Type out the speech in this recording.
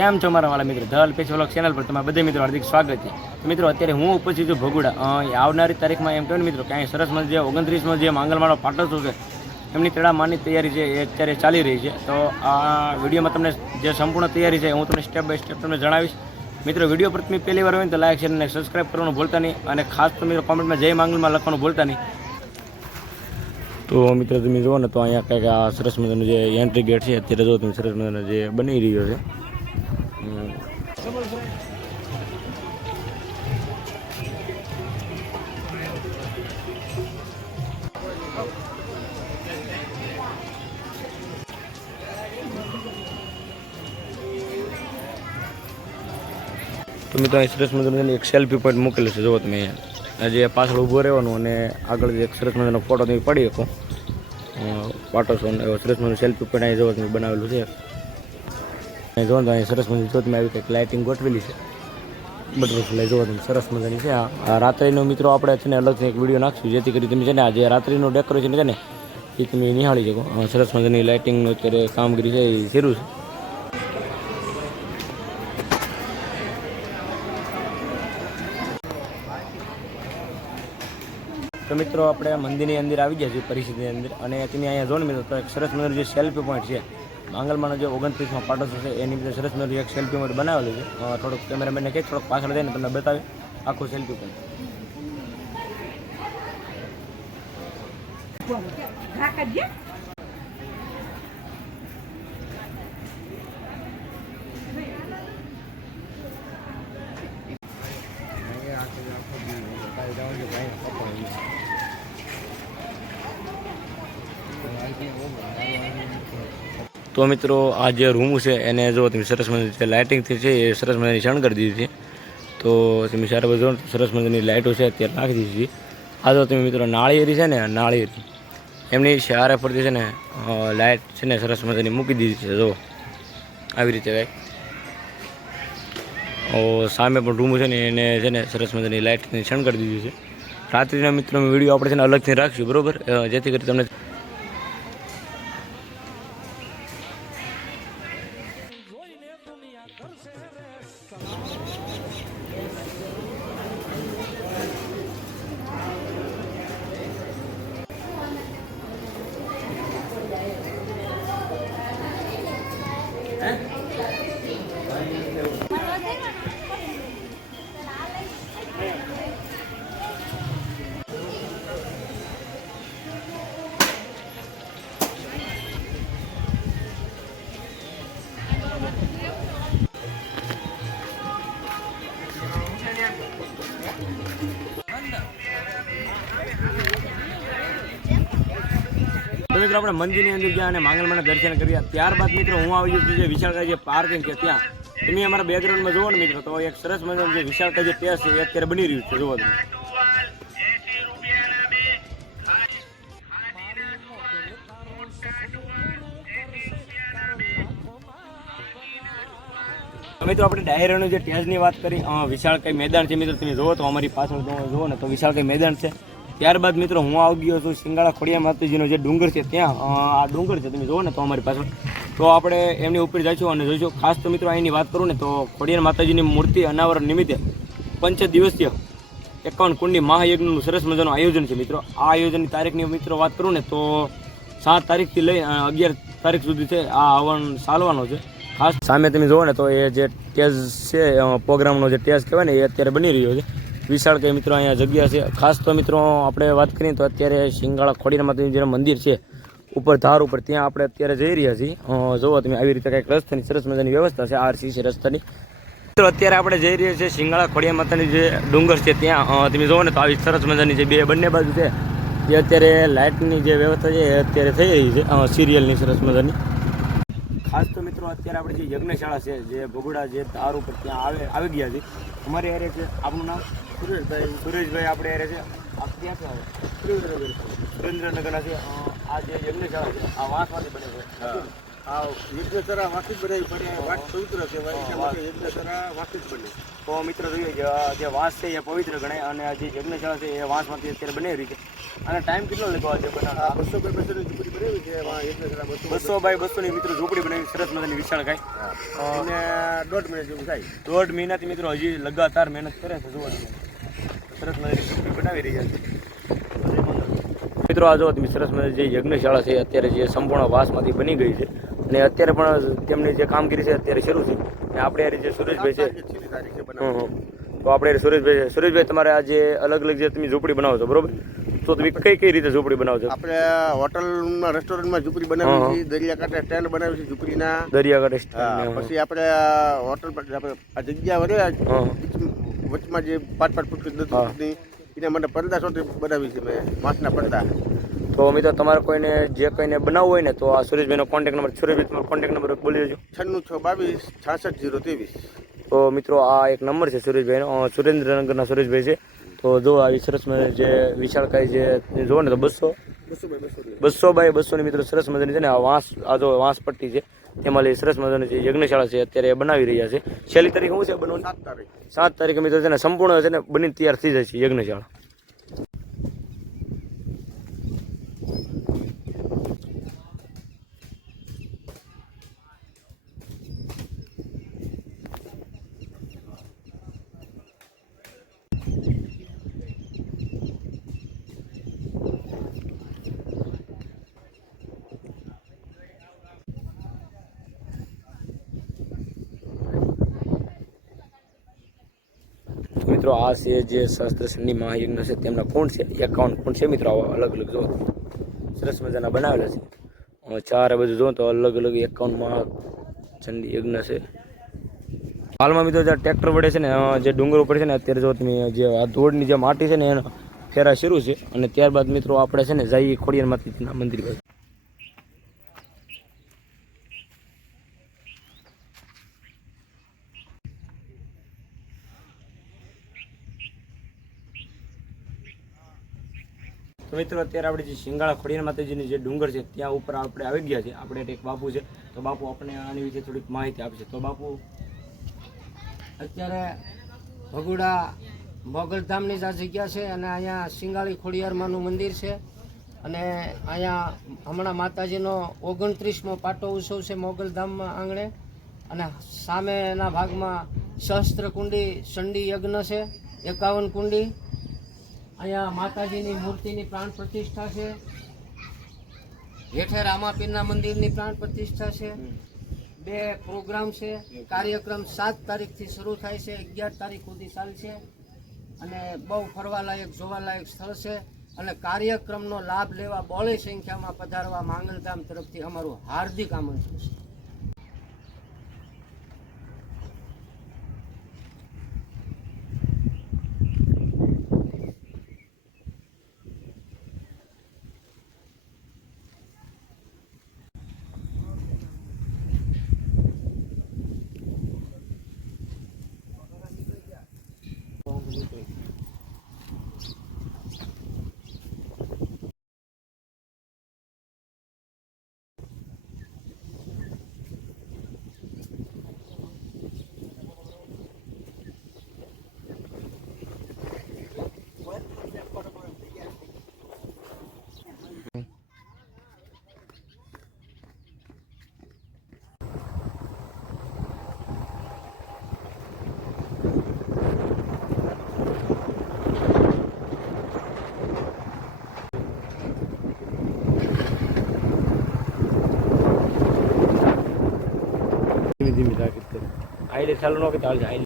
કેમ છો મારા વાળા મિત્રો? ધલ પેચ વ્લોગ ચેનલ પર તમારા બધા મિત્રો હાર્દિક સ્વાગત છે. મિત્રો, અત્યારે હું ઉપસ્થિત છું ભગુડા. આવનારી તારીખમાં એમ કહ્યું મિત્રો કે સરસ સરસમાં જે ઓગણત્રીસમાં જે માંગલમાળો પાટોત્સવ છે એમની તેડામાની તૈયારી છે એ અત્યારે ચાલી રહી છે. તો આ વિડીયોમાં તમને જે સંપૂર્ણ તૈયારી છે હું તમને સ્ટેપ બાય સ્ટેપ તમને જણાવીશ. મિત્રો, વીડિયો પર તમે પહેલી વાર હોય તો લાઈક શેર અને સબસ્ક્રાઈબ કરવાનું ભૂલતા નહીં અને ખાસ તો મિત્રો કોમેન્ટમાં જય માંગલમાં લખવાનું ભૂલતા નહીં. તો મિત્રો, તમે જુઓ ને તો અહીંયા કંઈક આ સરસ મજાનું જે એન્ટ્રી ગેટ છે, અત્યારે જો તમે સરસ મજાનો જે બની રહ્યો છે. મિત્રો અહીં સરસ મજાનું એક સેલ્ફી પોઈન્ટ મૂકેલું છે, જુઓ તમે અહીંયા. જે પાછળ ઊભો રહેવાનું અને આગળ એક સરસ મજાનો ફોટો તમે પડી શકો. પાટો છો એવો સરસ મજાનું સેલ્ફી પોઈન્ટ અહીં જુઓ તમે બનાવેલું છે. અહીં જુઓ તો અહીં સરસ મજાની જો તમે આવી કંઈક લાઇટિંગ ગોઠવેલી છે. બટરફ્લાય જુઓ તમે સરસ મજાની છે આ. રાત્રિનો મિત્રો આપણે છે ને અલગથી એક વીડિયો નાખશું, જેથી કરી તમે છે ને આ જે રાત્રિનું ડેકોરેશન છે ને, એ તમે નિહાળી શકો. સરસ મજાની લાઇટિંગનું અત્યારે કામગીરી છે, એ શરૂ છે. તો મિત્રો આપણે મંદિરની અંદર આવી ગયા છીએ પરિસ્થિતિની અંદર અને તમે અહીંયા જોઈને મિત્રો, તો એક સરસ મજાનું જે સેલ્ફી પોઈન્ટ છે, માંગલમાંનો જે ઓગણત્રીસમાં પાટોત્સવ છે એની અંદર સરસ મજાનું એક સેલ્ફી પોઈન્ટ બનાવેલું છે. થોડુંક કેમેરામેનને કહે, થોડોક પાછળ જઈને તમને બતાવે આખું સેલ્ફી પોઈન્ટ તો મિત્રો, આ જે રૂમ છે, એને જો તમે સરસ મજાની લાઇટિંગથી છે, એ સરસ મજાની કરી દીધી છે. તો તમે સારા બધું સરસ મજાની લાઇટો છે, અત્યારે નાખી દીધી છે. આ જો તમે મિત્રો, નાળિયેરી છે ને, નાળિયેરી. એમની શારે પરથી છે ને લાઇટ છે ને, સરસ મજાની મૂકી દીધી છે, જો. આવી રીતે કાંઈક સામે પણ રૂમ છે ને, એને છે ને, સરસ મજાની લાઇટની કરી દીધી છે. રાત્રિના મિત્રો વીડિયો આપણે છે ને, અલગથી રાખશું, બરાબર? જેથી કરી તમને મિત્રો આપણે મંદિરની અંદર ગયા અને માંગલમાના દર્શન કર્યા. ત્યારબાદ મિત્રો હું આવી ગયો જે વિશાળકાય જે પાર્કિંગ છે ત્યાં. તમે અમારા બેકગ્રાઉન્ડમાં જુઓ ને મિત્રો, તો એક સરસ મજાનું જે વિશાળકાય જે ટેસ છે એ અત્યારે બની રહ્યું છે, જુઓ તમે. તો મિત્રો, આપણે ડાયરાનું જે ટેજની વાત કરી વિશાળ વિશાળકાય મેદાન છે મિત્રો, તમે જુઓ તો અમારી પાછળ જુઓ ને, તો વિશાળકાય મેદાન છે. ત્યારબાદ મિત્રો, હું આવી ગયો છું સિંગાળા ખોડિયા માતાજીનો જે ડુંગર છે, ત્યાં આ ડુંગર છે, તમે જુઓ ને તો અમારી પાછળ. તો આપણે એમની ઉપર જઈશું અને જોઈશું. ખાસ તો મિત્રો, અહીંની વાત કરું ને, તો ખોડિયાર માતાજીની મૂર્તિ અનાવરણ નિમિત્તે પંચ દિવસીય એકાવન કુંડી મહાયજ્ઞનું સરસ મજાનું આયોજન છે મિત્રો. આ આયોજનની તારીખની મિત્રો વાત કરું ને, તો સાત તારીખથી લઈ અગિયાર તારીખ સુધી છે આ હવન ચાલવાનો છે. ખાસ. સામે તમે જુઓ ને તો એ જે ટેજ છે પ્રોગ્રામનો જે ટેજ કહેવાય ને, એ અત્યારે બની રહ્યો છે. વિશાળ કે મિત્રો અહીંયા જગ્યા છે. ખાસ તો મિત્રો આપણે વાત કરીએ તો અત્યારે શિંગાળા ખોડીનામાં જે મંદિર છે, ઉપર ધાર ઉપર ત્યાં આપણે અત્યારે જઈ રહ્યા છીએ. જુઓ તમે આવી રીતે કંઈક રસ્તાની, સરસ મજાની વ્યવસ્થા છે આરસીસી રસ્તાની. મિત્રો અત્યારે આપણે જઈ રહ્યા છીએ શિંગાળા ખોડિયા માતાની જે ડુંગર છે ત્યાં. તમે જુઓ ને તો આવી સરસ મજાની જે બે બંને બાજુ છે, એ અત્યારે લાઇટની જે વ્યવસ્થા છે, એ અત્યારે થઈ રહી છે. સિરિયલની સરસ મજાની. ખાસ તો મિત્રો અત્યારે આપણે જે યજ્ઞશાળા છે, જે ભગોડા, જે તાર ઉપર ત્યાં આવે, આવી ગયા છે. અમારે એરે છે, આપણું નામ સુરેશભાઈ સુરેશભાઈ આપણે એરે છે. આપ ક્યાં આવે સુરેન્દ્રનગર સુરેન્દ્રનગરના છે. આ જે યજ્ઞશાળા છે, આ વાંસમાંથી બને છે. યજ્ઞસરા વાકી બનાવી પડે વાત પવિત્ર કહેવાય યજ્ઞસરા વાકી જ બને તો મિત્ર જોઈએ કે આ જે વાંસ છે એ પવિત્ર ગણાય અને જે યજ્ઞશાળા છે એ વાંસમાંથી અત્યારે બનાવી રહી છે. અને ટાઈમ કેટલો લેતો બનાવવા બસો બાય બસોની ઝૂંપડી બનાવી છે યજ્ઞસરા બસો બસો બાય બસોની મિત્રો ઝૂંપડી બનાવી સરસ મજાની વિશાળ કાંઈ અને દોઢ મહિના જેવું થાય. દોઢ મહિનાથી મિત્રો હજી લગાતાર મહેનત કરે છે જોવા સરસ મજાની ઝૂંપડી બનાવી રહ્યા છે. મિત્રો આ જો સરસ મજાની જે યજ્ઞશાળા છે અત્યારે જે સંપૂર્ણ વાસમાંથી બની ગઈ છે અને અત્યારે પણ તેમની જે કામગીરી છે અત્યારે શરૂ છે. અને આપણે આ જે સુરેશભાઈ છે તો આપણે સુરેશભાઈ સુરેશભાઈ તમારે આ જે અલગ અલગ જે તમે ઝૂંપડી બનાવો છો બરોબર? તો તમે કઈ કઈ રીતે ઝૂંપડી બનાવો છો? આપણે હોટલમાં રેસ્ટોરન્ટમાં ઝૂંપડી બનાવી છે. દરિયાકાંઠે સ્ટેન્ડ બનાવી છે ઝૂંપડીના. દરિયાકાંઠે પછી આપણે હોટલ પર આપણે આ જગ્યા વધે વચમાં જે પાંચ પાંચ ફૂટ એના માટે પડદા સોટી બનાવી છે મેં વાંસના પડદા. તો મિત્રો તમારે કોઈને જે કોઈને બનાવવું હોય ને તો આ સુરેશભાઈનો કોન્ટેક્ટ નંબર સુરેશભાઈ તમારો કોન્ટેક્ટ નંબર બોલી દેજો. છન્નું છ બાવીસ છાસઠ જીરો ત્રેવીસ. તો મિત્રો આ એક નંબર છે સુરેશભાઈનો સુરેન્દ્રનગરના સુરેશભાઈ છે. તો જો આવી સરસ મજાની જે વિશાળકાય જે જુઓ ને તો બસો બસો બાય બસો ની મિત્રો સરસ મજાની છે ને આ વાંસ આ જો વાંસ પટ્ટી છે તેમાં લઈ સરસ મજાની જે યજ્ઞશાળા છે અત્યારે એ બનાવી રહ્યા છે. છેલ્લી તારીખ શું છે બનવું સાત તારીખ. સાત તારીખે મિત્રો છે ને સંપૂર્ણ છે ને બની તૈયાર થઈ છે યજ્ઞશાળા તો મિત્રો, આ છે જે શાસ્ત્ર સંધિ મહાયજ્ઞ છે, તેમના કુંડ છે, એકાવન કુંડ છે મિત્રો, આવા અલગ અલગ જો. સરસ મજાના બનાવેલા છે. ચાર બધું જો, તો અલગ અલગ એકાવન મહા ચંડી યજ્ઞ છે. હાલમાં મિત્રો જે ટ્રેક્ટર વડે છે ને જે ડુંગર ઉપર છે ને, અત્યારે જો તમે જે આ ધોળની જે માટી છે ને, એનો ફેરા શરૂ છે. અને ત્યારબાદ મિત્રો, આપણે છે ને, જઈએ ખોડિયાર માતાજીના મંદિર બાજુ. તો મિત્રો, અત્યારે આપણે જે શિંગાળા ખોડિયાર માતાજીની જે ડુંગર છે, ત્યાં ઉપર આપણે આવી ગયા છે આપણે એક બાપુ છે. તો બાપુ આપણે આની વિશે થોડીક માહિતી આપશે. તો બાપુ, અત્યારે ભગુડા મોગલધામની આ જગ્યા છે અને અહીંયા શિંગાળી ખોડિયારમાંનું મંદિર છે. અને અહીંયા હમણાં માતાજીનો ઓગણત્રીસમો પાટો ઉત્સવ છે મોગલધામમાં આંગણે. અને સામેના ભાગમાં સહસ્ત્ર કુંડી ચંડી યજ્ઞ છે, એકાવન કુંડી. અહીંયા માતાજીની મૂર્તિની પ્રાણ પ્રતિષ્ઠા છે. હેઠે રામાપીરના મંદિરની પ્રાણ પ્રતિષ્ઠા છે. બે પ્રોગ્રામ છે. કાર્યક્રમ સાત તારીખથી શરૂ થાય છે. અગિયાર તારીખ સુધી ચાલશે અને બહુ ફરવાલાયક, જોવાલાયક સ્થળ છે. અને કાર્યક્રમનો લાભ લેવા બોળી સંખ્યામાં પધારવા માંગલધામ તરફથી અમારું હાર્દિક આમંત્રણ છે. ધીમે ધીમે તાકીદ કરી